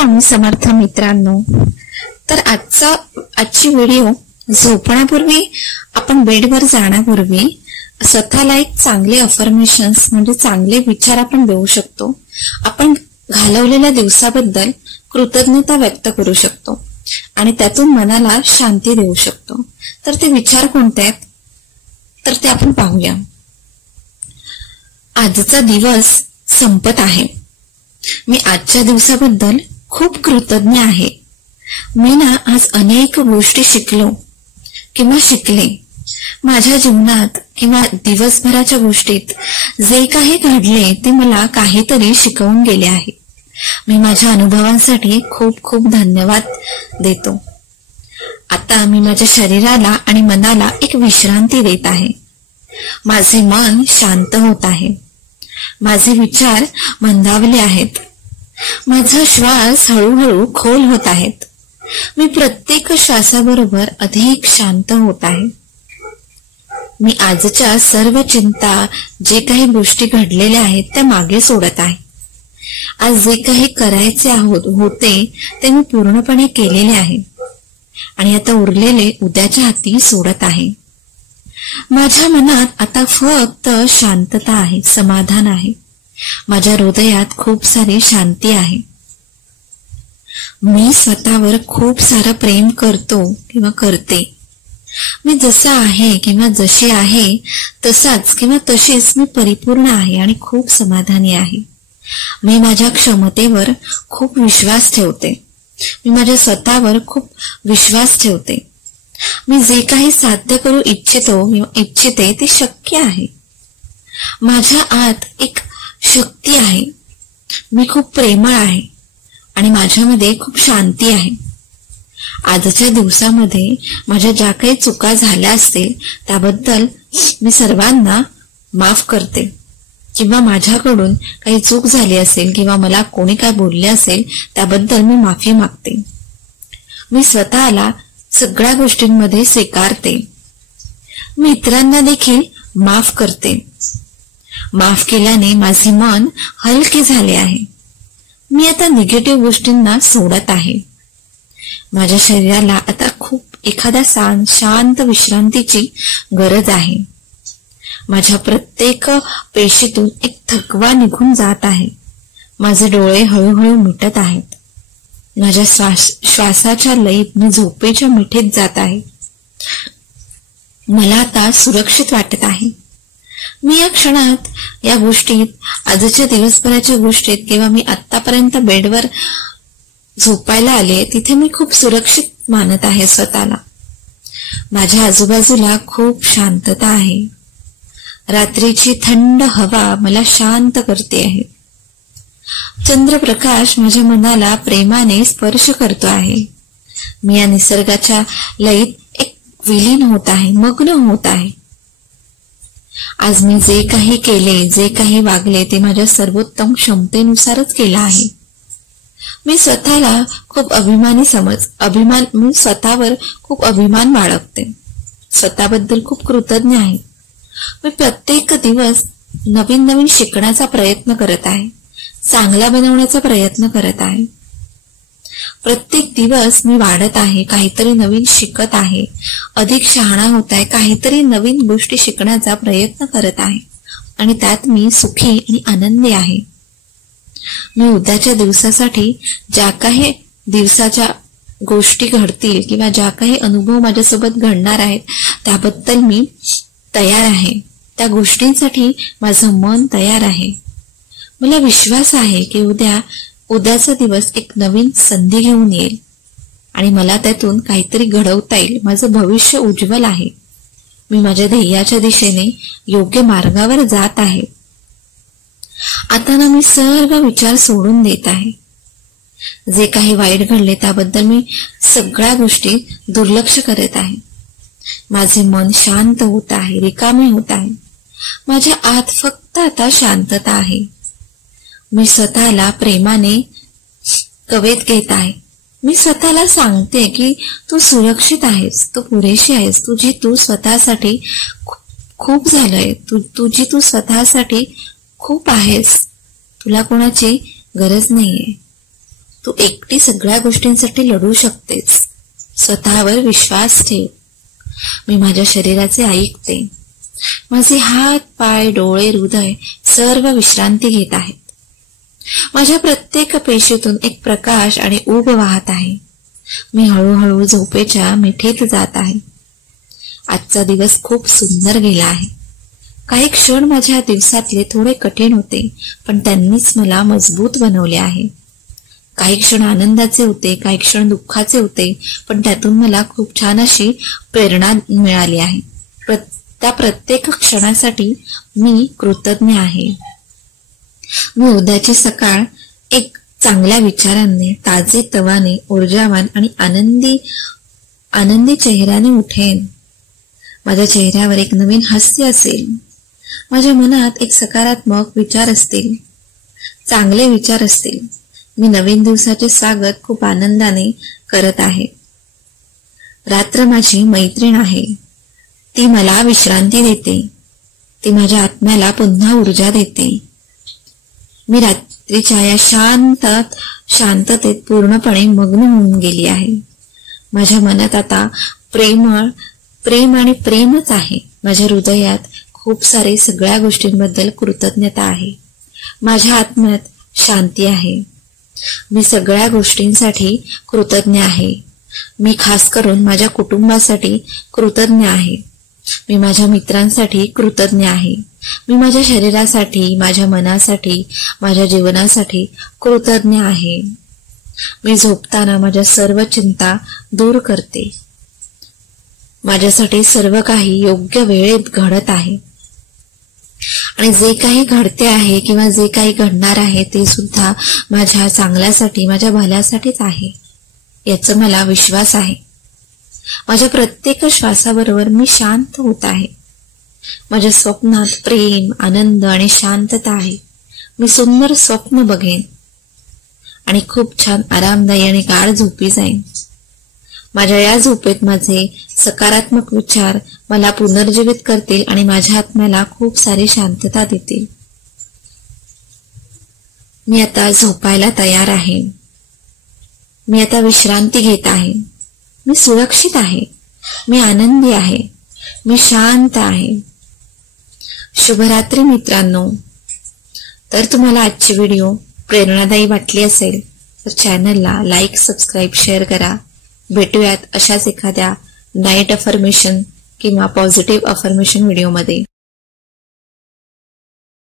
स्वामी समर्थ मित्रांनो, तर आजची व्हिडिओ झोपण्यापूर्वी आपण बेडवर जाण्यापूर्वी स्वतःला एक चांगले अफर्मेशन्स म्हणजे चांगले विचार आपण देऊ शकतो. आपण घालवलेल्या दिवसाबद्दल कृतज्ञता व्यक्त करू शकतो आणि त्यातून मनाला शांती देऊ शकतो. तर ते विचार कोणते आहेत तर ते आपण पाहूया. आजचा दिवस संपत आहे. मी आजच्या दिवसाबद्दल खूप कृतज्ञ आहे. मी आज अनेक गोष्टी शिकलो किंवा शिकले. माझ्या जीवनात किंवा दिवसभराच्या गोष्टीत जे काही घडले ते मला काहीतरी शिकवून गेले आहे. मी माझ्या अनुभवांसाठी खूप खूप धन्यवाद देतो. आता मी माझ्या शरीराला आणि मनाला एक विश्रांती देत आहे. माझे मन शांत होत आहे. माझे विचार मंदावले आहेत. माझा श्वास हळूहळू खोल होत आहेत. मी प्रत्येक श्वासाबरोबर अधिक शांत होत आहे. मी आजच्या सर्व चिंता, जे काही गोष्टी घडलेल्या आहेत त्या मागे सोडत आहे. आज जे काही करायचे होते ते मी पूर्णपणे केलेले आहे आणि आता उरलेले उद्याच्या हाती सोडत आहे. माझ्या मनात आता फक्त शांतता आहे, समाधान आहे. माझ्या हृदयात खूप सारी शांती आहे. मी स्वतःवर खूप सारं प्रेम करतो किंवा करते. मी जसा आहे किंवा जशी आहे तसाच किंवा तशीच मी परिपूर्ण आहे आणि खूप समाधानी आहे. मी माझ्या क्षमतेवर खूप विश्वास ठेवते. मी माझ्या स्वतःवर खूप विश्वास ठेवते. मी जे काही साध्य करू इच्छिते ते शक्य आहे. माझ्या आत एक शक्ती आहे. मी खूप प्रेमळ आहे आणि माझ्यामध्ये खूप शांती आहे. आजच्या दिवसामध्ये माझ्या ज्या काही चुका झाल्या असतील त्याबद्दल मी सर्वांना माफ करते किंवा माझ्याकडून काही चूक झाली असेल किंवा मला कोणी काय बोलले असेल त्याबद्दल मी माफी मागते. मी स्वतःला सगळ्या गोष्टींमध्ये स्वीकारते. मी इतरांना देखील माफ करते. माफ केल्याने माझे मन हलके झाले आहे. मी आता निगेटिव्ह गोष्टींना सोडत आहे. माझ्या शरीराला आता खूप एखाद्या शांत विश्रांतीची गरज आहे. माझ्या प्रत्येक पेशीतून एक थकवा निघून जात आहे. माझे डोळे हळूहळू मिटत आहेत. माझ्या श्वासाच्या लयीत मी झोपेच्या मिठीत जात आहे. मला आता सुरक्षित वाटत आहे. मी या क्षणात या गोष्टीत आजच्या दिवसभराच्या गोष्टीत किंवा मी आतापर्यंत बेडवर झोपायला आले तिथे मी खूप सुरक्षित मानत आहे स्वतःला. माझ्या आजूबाजूला खूप शांतता आहे. रात्रीची थंड हवा मला शांत करते आहे. चंद्रप्रकाश माझ्या मनाला प्रेमाने स्पर्श करतो आहे. मी या निसर्गाच्या लयीत एक विलीन होत आहे, मग्न होत आहे. आज मी जे काही केले, जे काही वागले ते माझ्या सर्वोत्तम क्षमतेनुसारच केलं आहे. मी स्वतःला खूप मी स्वतःवर खूप अभिमान बाळगते. स्वतःबद्दल खूप कृतज्ञ आहे. मी प्रत्येक दिवस नवीन नवीन शिकण्याचा प्रयत्न करत आहे. चांगला बनवण्याचा प्रयत्न करत आहे. प्रत्येक दिवस मी वाढत आहे, काहीतरी नवीन शिकत आहे, अधिक शहाणा होत आहे, काहीतरी नवीन गोष्टी शिकण्याचा प्रयत्न करत आहे आणि त्यात मी सुखी आणि आनंदी आहे. मी उद्याच्या दिवसासाठी ज्या काही दिवसाच्या गोष्टी घडतील किंवा ज्या काही अनुभव माझ्यासोबत घडणार आहेत त्याबद्दल मी तयार आहे. त्या गोष्टींसाठी माझं मन तयार आहे. मला विश्वास आहे की उद्याचा दिवस एक नवीन संधी घेऊन येईल आणि मला त्यातून काहीतरी घडवता येईल. माझं भविष्य उज्ज्वल आहे. मी माझ्या ध्येयाच्या दिशेने योग्य मार्गावर जात आहे. आता मी सर्व विचार सोडून देत आहे. जे काही वाईट घडले त्याबद्दल मी सगळ्या गोष्टी दुर्लक्ष करत आहे. माझे मन शांत होत आहे, रिकामे होत आहे. माझ्या आत फक्त आता शांतता आहे. मी स्वतःला प्रेमाने कवेत घेत आहे. मी स्वतःला सांगते की तू सुरक्षित आहेस, तू पुरेशी आहेस. तू स्वतःसाठी खूप झालंय. तू स्वतःसाठी खूप आहेस. तुला कोणाची गरज नाहीये. तू एकटी सगळ्या गोष्टींसाठी लढू शकतेस. स्वतःवर विश्वास ठेव. मी माझ्या शरीराचे ऐकते. माझे हात, पाय, डोळे, हृदय सर्व विश्रांती घेत आहेत. माझ्या प्रत्येक पेशीतून एक प्रकाश आणि ऊब वाहत आहे. मी हळूहळू झोपेच्या मिठीत जात आहे. आजचा दिवस खूप सुंदर गेला आहे. काही क्षण माझ्या दिवसातले थोडे कठीण होते, पण त्यांनीच मला मजबूत बनवले आहे. काही क्षण आनंदाचे होते, काही क्षण दुःखाचे होते, पण त्यातून मला खूप छान अशी प्रेरणा मिळाली आहे. त्या प्रत्येक क्षणासाठी मी कृतज्ञ आहे. मी उद्याची सकाळ एक चांगल्या विचारांनी, ताजे तवाने, ऊर्जावान आणि आनंदी चेहऱ्याने उठेन. माझ्या चेहऱ्यावर एक नवीन हास्य असेल. माझ्या मनात एक सकारात्मक विचार असतील, चांगले विचार असतील. मी नवीन दिवसाचे स्वागत खूप आनंदाने करत आहे. रात्र माझी मैत्रीण आहे. ती मला विश्रांती देते. ती माझ्या आत्म्याला पुन्हा ऊर्जा देते. मी रात्रीच्या या शांततेत पूर्णपणे मग्न होऊन गेली आहे. माझ्या मनात आता प्रेम आणि प्रेमच आहे. माझ्या हृदयात खूप सारे सगळ्या गोष्टींबद्दल कृतज्ञता आहे. माझ्या आत्म्यात शांती आहे. मी सगळ्या गोष्टींसाठी कृतज्ञ आहे. मी खास करून माझ्या कुटुंबासाठी कृतज्ञ आहे. मी माझ्या मित्रांसाठी कृतज्ञ आहे. मी माझ्या शरीरासाठी, माझ्या मनासाठी, माझ्या जीवनासाठी कृतज्ञ आहे. मी झोपताना माझ्या सर्व चिंता दूर करते. माझ्यासाठी सर्व काही योग्य वेळेत घडत आहे आणि जे काही घडते आहे किंवा जे काही घडणार आहे ते सुद्धा माझ्या चांगल्यासाठी, माझ्या भल्यासाठीच आहे, याचा मला विश्वास आहे. माझ्या प्रत्येक श्वासाबरोबर मी शांत होत आहे. माझ्या स्वप्नात प्रेम, आनंद आणि शांतता आहे. मी सुंदर स्वप्न बघेन आणि खूप छान आरामदायी आणि गाढ झोपी जाईन. माझ्या या झोपेत माझे सकारात्मक विचार मला पुनर्जीवित करतील आणि माझ्या आत्म्याला खूप सारी शांतता देतील. मी आता झोपायला तयार आहे. मी आता विश्रांती घेत आहे. मी सुरक्षित आहे. मी आनंदी आहे. मी शांत आहे. शुभरात्री मित्रांनो. तर तुम्हाला आजची व्हिडिओ प्रेरणादायी वाटली असेल तर चॅनलला लाईक, सबस्क्राईब, शेअर करा. भेटूयात अशाच एखाद्या नाईट अफर्मेशन किंवा पॉझिटिव्ह अफर्मेशन व्हिडिओमध्ये.